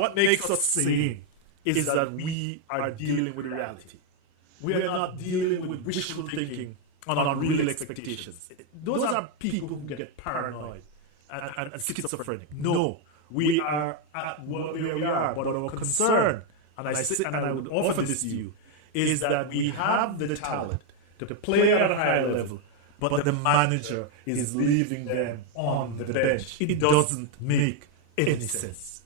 what makes us sane is that we are dealing with reality. We are not dealing with wishful thinking on unreal expectations. Those are people who get paranoid and schizophrenic. No, we are at where we are, but our concern, and I would offer this to you, is that we have the talent to play at a higher level, but the manager is leaving them on the bench. It doesn't make any sense.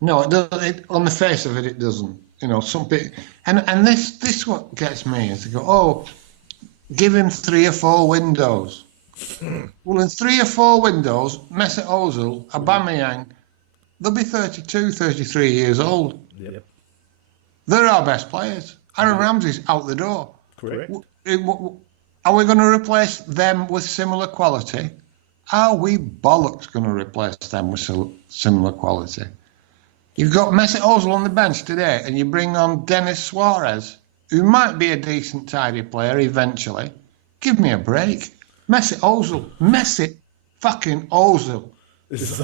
No, it doesn't. On the face of it, it doesn't. Something, and this what gets me is to go, oh, give him 3 or 4 windows. Well, in 3 or 4 windows, Mesut Ozil, Aubameyang, they'll be 32, 33 years old. Yep. They're our best players. Aaron Ramsey's out the door. Correct. Are we going to replace them with similar quality? Are we bollocks going to replace them with similar quality? You've got Mesut Ozil on the bench today, and you bring on Denis Suarez, who might be a decent, tidy player eventually. Give me a break. Mesut fucking Ozil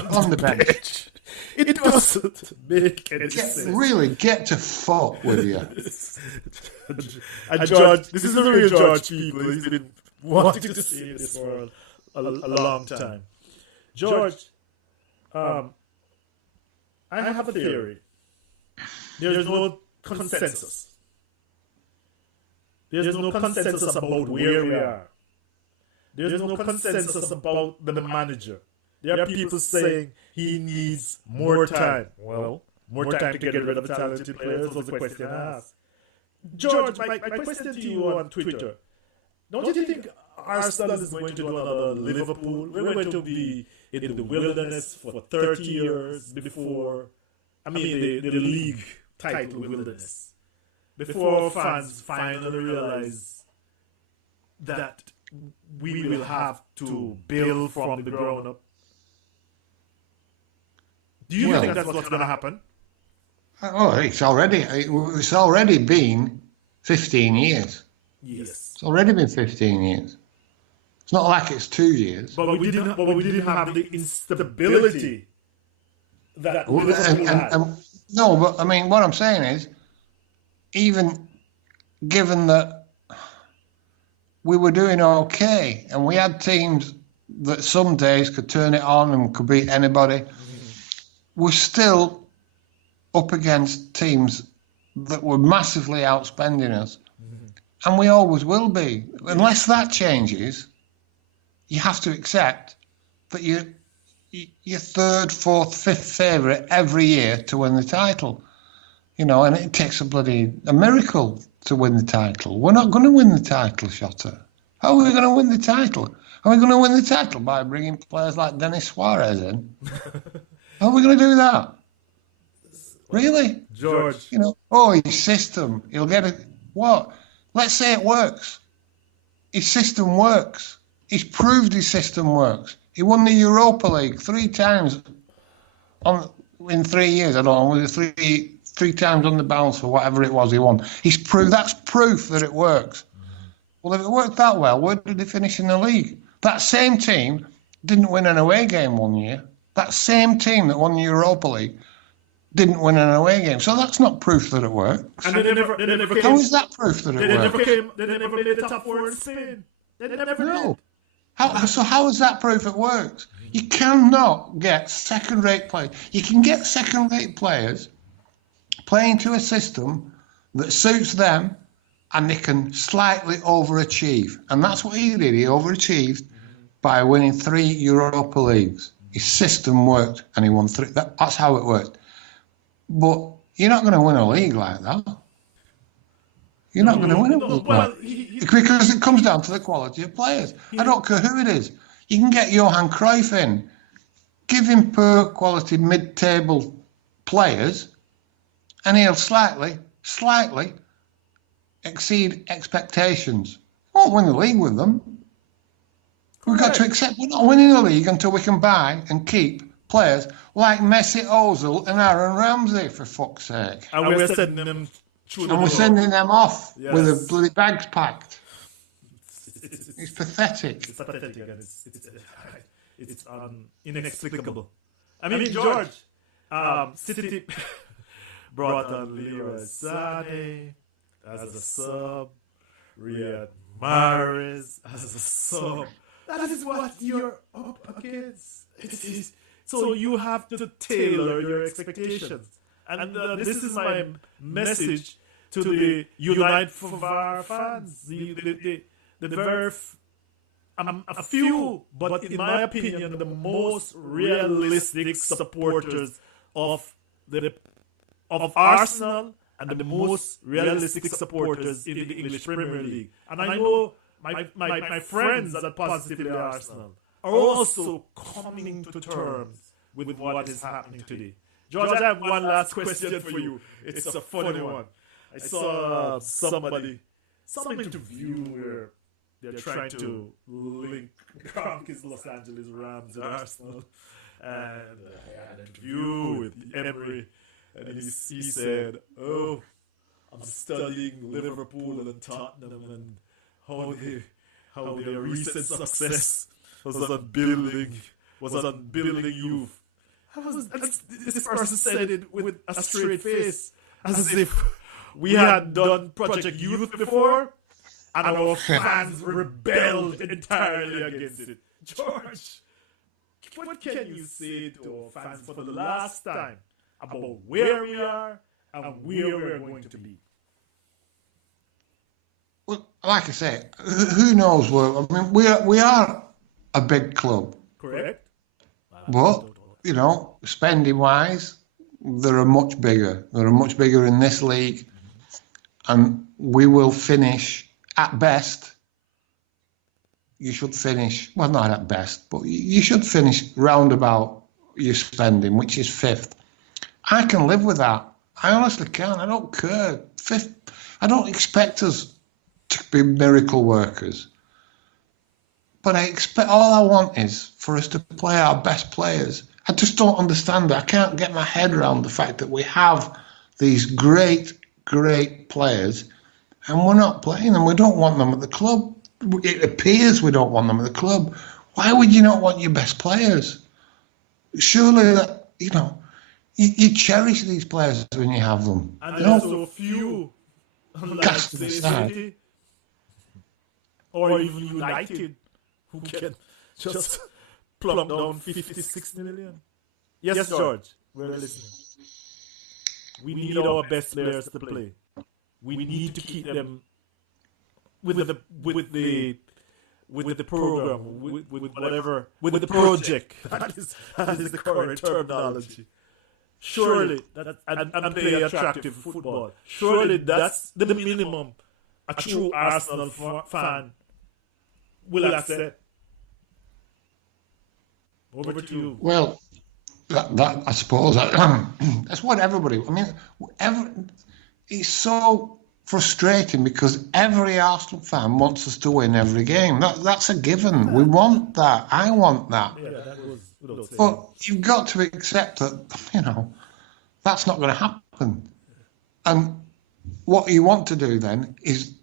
on the bench. It doesn't make any sense. Really, get to fuck with you. And George, this is the real George people. He's been wanting to say this for a long time. George, I have a theory. There's no consensus. There's no consensus about where we are. There's no consensus about the manager. There are people saying he needs more time. Well, more time to get rid of the talented players was the question I asked. George, my question to you on Twitter. Don't you think Arsenal is going to do another Liverpool? We're going to be in the wilderness for 30 years before, the league title wilderness. Before fans finally realize that we will have to build from the ground up. Do you think that's what's going to happen? Oh, it's already been 15 years. Yes. It's already been 15 years. It's not like it's 2 years. But we didn't have the instability that Liverpool had. No, but what I'm saying is, even given that we were doing okay, and we had teams that some days could turn it on and could beat anybody, we're still up against teams that were massively outspending us. And we always will be. Unless that changes, you have to accept that you're 3rd, 4th, 5th favourite every year to win the title. And it takes a miracle to win the title. We're not going to win the title, Shotter. How are we going to win the title? Are we going to win the title by bringing players like Denis Suarez in? How are we going to do that? Really? George. His system. He'll get it. What? Let's say it works. His system works. He's proved his system works. He won the Europa League 3 times in 3 years. I don't know, was it three times on the bounce or whatever it was he won. That's proof that it works. Well, if it worked that well, where did he finish in the league? That same team didn't win an away game one year. That same team that won the Europa League didn't win an away game. So that's not proof that it works. And they never came. How is that proof that it works? They never made the top 4 in Spain. They never did. How is that proof it works? You cannot get second-rate players. You can get second-rate players playing to a system that suits them, and they can slightly overachieve. And that's what he did. He overachieved by winning 3 Europa Leagues. His system worked, and he won 3. That's how it worked. But you're not going to win a league like that. You're not going to win a league like that. Because it comes down to the quality of players. I don't care who it is. You can get Johan Cruyff in. Give him poor quality mid-table players, and he'll slightly exceed expectations. Won't win the league with them. We've got to accept we're not winning the league until we can buy and keep players like Mesut Ozil and Aaron Ramsey, for fuck's sake. And we're sending them through and we're sending them off with the bloody bags packed. It's pathetic. It's pathetic and it's inexplicable. I mean, George, City brought on Leroy Sané as a sub, Riyad Mahrez as a sub. That is what you're up against. It is. So you have to tailor your expectations. And this is my message to the Unite for VAR fans. The very a few, but in my opinion, the most realistic supporters of Arsenal and the most realistic supporters in the English Premier League. And I know my friends that are positively Arsenal are also coming to terms with what is happening today. George, I have one last question for you. It's a funny one. I saw some interview where they're trying to link Kroenke's Los Angeles Rams and Arsenal. And I had an interview with Emery, and he said, "Oh, I'm studying Liverpool and Tottenham and how their recent success was on building youth." This person said it with a straight face, as if we had done Project Youth before, and our fans rebelled entirely against it. George, what can you say to our fans for the last time about where we are and where we're going to be? Well, like I say, who knows where? I mean, we are a big club. Correct. But, you know, spending wise, they're much bigger. They're much bigger in this league. And we will finish, at best, you should finish, well, not at best, but you should finish round about your spending, which is fifth. I can live with that. I honestly can. I don't care. Fifth. I don't expect us to be miracle workers. But all I want is for us to play our best players. I just don't understand that. I can't get my head around the fact that we have these great players and we're not playing them. We don't want them at the club. It appears we don't want them at the club. Why would you not want your best players? Surely that, you know, you cherish these players when you have them. And there's so few, like City or even United, who can just plump down 56 million. Yes, George, we're listening. We need our best players to play. We need to keep them with the program, with whatever, with the project. That is the current terminology. Surely and play attractive football. Surely that's the minimum a true Arsenal fan will accept. Over to you. Well, that I suppose that's what everybody. I mean, it's so frustrating because every Arsenal fan wants us to win every game. That's a given. We want that. I want that. Yeah, that was. But you've got to accept that, you know, that's not going to happen. And what you want to do then is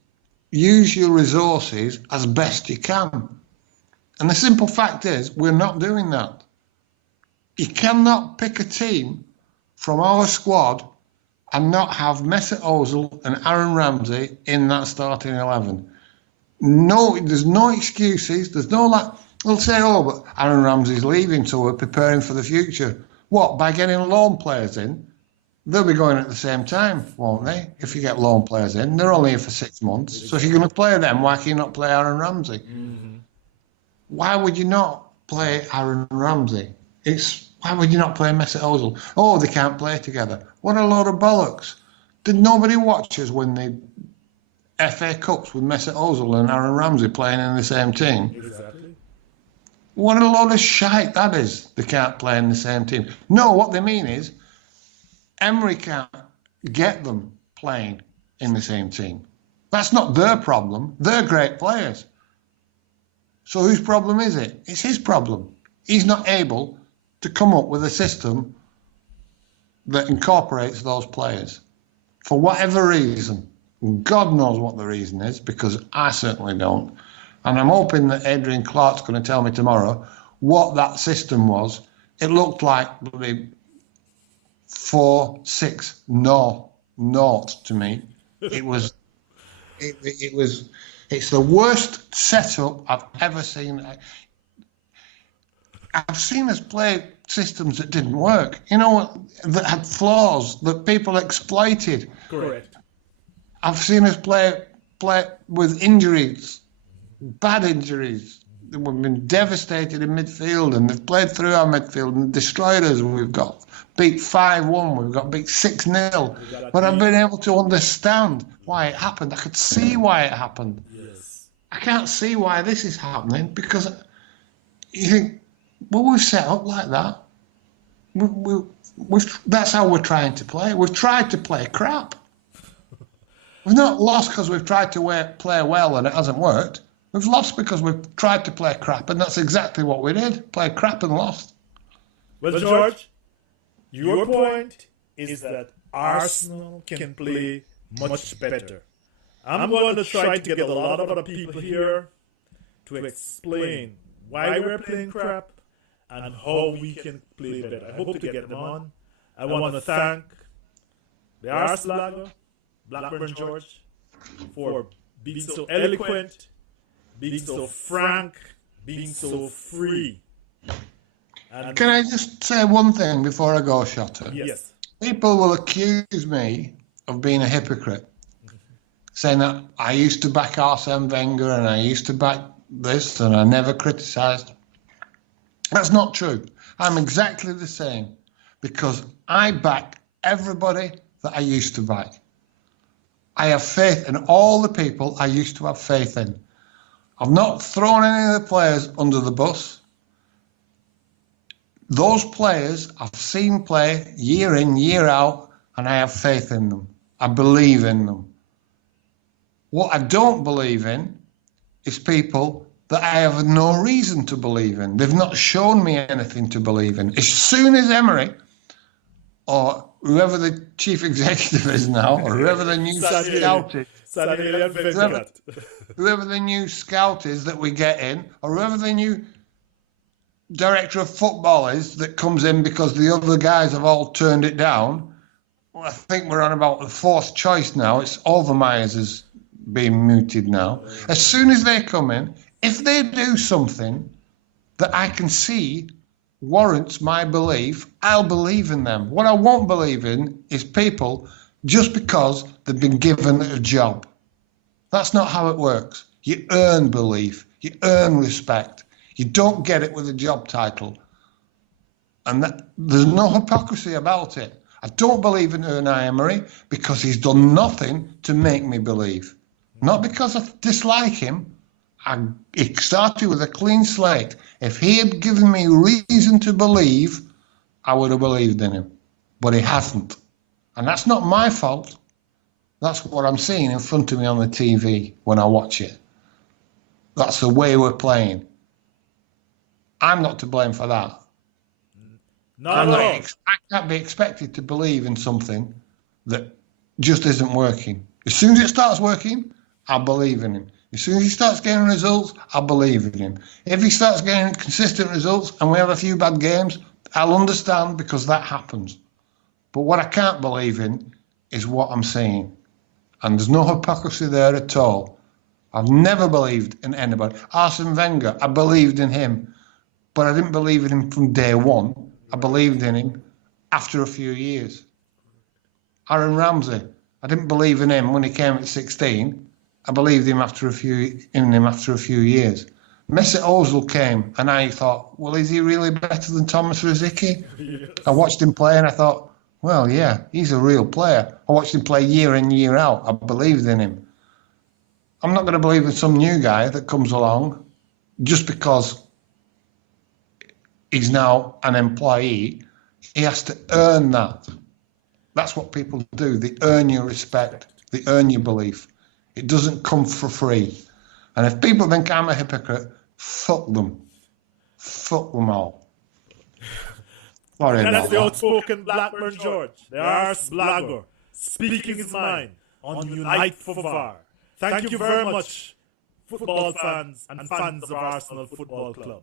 use your resources as best you can. And the simple fact is, we're not doing that. You cannot pick a team from our squad and not have Mesut Ozil and Aaron Ramsey in that starting 11. No, there's no excuses. There's no like, they'll say, oh, but Aaron Ramsey's leaving, so we're preparing for the future. What, by getting loan players in? They'll be going at the same time, won't they? If you get loan players in, they're only here for 6 months. So if you're going to play them, why can you not play Aaron Ramsey? Mm-hmm. Why would you not play Aaron Ramsey? Why would you not play Mesut Ozil? Oh, they can't play together. What a load of bollocks. Did nobody watch us win the FA Cups with Mesut Ozil and Aaron Ramsey playing in the same team? Exactly. What a load of shite that is. They can't play in the same team. No, what they mean is Emery can't get them playing in the same team. That's not their problem. They're great players. So whose problem is it? It's his problem. He's not able to come up with a system that incorporates those players. For whatever reason, God knows what the reason is, because I certainly don't. And I'm hoping that Adrian Clark's going to tell me tomorrow what that system was. It looked like the 4-6. No, not to me. It was. It was. It's the worst setup I've ever seen. I've seen us play systems that didn't work. You know, that had flaws that people exploited. Correct. I've seen us play with injuries, bad injuries. We've been devastated in midfield, and they've played through our midfield and destroyed us. We've got beat 5-1, we've got beat 6-0. But I've been able to understand why it happened. I could see why it happened. Yes. I can't see why this is happening, because you think, well, we've set up like that. That's how we're trying to play. We've tried to play crap. We've not lost because we've tried to play well and it hasn't worked. We've lost because we've tried to play crap, and that's exactly what we did. Play crap and lost. Well, George, your point is that Arsenal can play much better. I'm going to try to get a lot of other people here to explain why we're playing crap and how we can play better. I hope to get them on. I want to thank the Arsenal, Blackburn George, for being so eloquent, being so frank, being so free. And can I just say one thing before I go, Shotter? Yes. People will accuse me of being a hypocrite, saying that I used to back Arsene Wenger and I used to back this and I never criticised. That's not true. I'm exactly the same, because I back everybody that I used to back. I have faith in all the people I used to have faith in. I've not thrown any of the players under the bus. Those players I've seen play year in, year out, and I have faith in them. I believe in them. What I don't believe in is people that I have no reason to believe in. They've not shown me anything to believe in. As soon as Emery, or whoever the chief executive is now, or whoever the new scout is, whoever the new scout is that we get in, or whoever the new director of football is that comes in because the other guys have all turned it down. Well, I think we're on about the fourth choice now. It's Overmeyers is being mooted now. As soon as they come in, if they do something that I can see warrants my belief, I'll believe in them. What I won't believe in is people just because they've been given a job. That's not how it works. You earn belief. You earn respect. You don't get it with a job title. And there's no hypocrisy about it. I don't believe in Unai Emery because he's done nothing to make me believe. Not because I dislike him. He started with a clean slate. If he had given me reason to believe, I would have believed in him. But he hasn't. And that's not my fault. That's what I'm seeing in front of me on the TV when I watch it. That's the way we're playing. I'm not to blame for that. I can't be expected to believe in something that just isn't working. As soon as it starts working, I believe in him. As soon as he starts getting results, I believe in him. If he starts getting consistent results and we have a few bad games, I'll understand because that happens. But what I can't believe in is what I'm seeing. And there's no hypocrisy there at all. I've never believed in anybody. Arsene Wenger, I believed in him, but I didn't believe in him from day one. I believed in him after a few years. Aaron Ramsey, I didn't believe in him when he came at 16. I believed in him after a few years. Mesut Ozil came, and I thought, well, is he really better than Thomas Rosicky? Yes. I watched him play, and I thought, well, yeah, he's a real player. I watched him play year in, year out. I believed in him. I'm not going to believe in some new guy that comes along just because he's now an employee. He has to earn that. That's what people do. They earn your respect. They earn your belief. It doesn't come for free. And if people think I'm a hypocrite, fuck them. Fuck them all. Sorry That's the that. outspoken Blackburn George, the arse blogger, speaking his mind on Unite for VAR. Thank you very much, football fans and fans of Arsenal Football Club.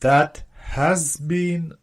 That has been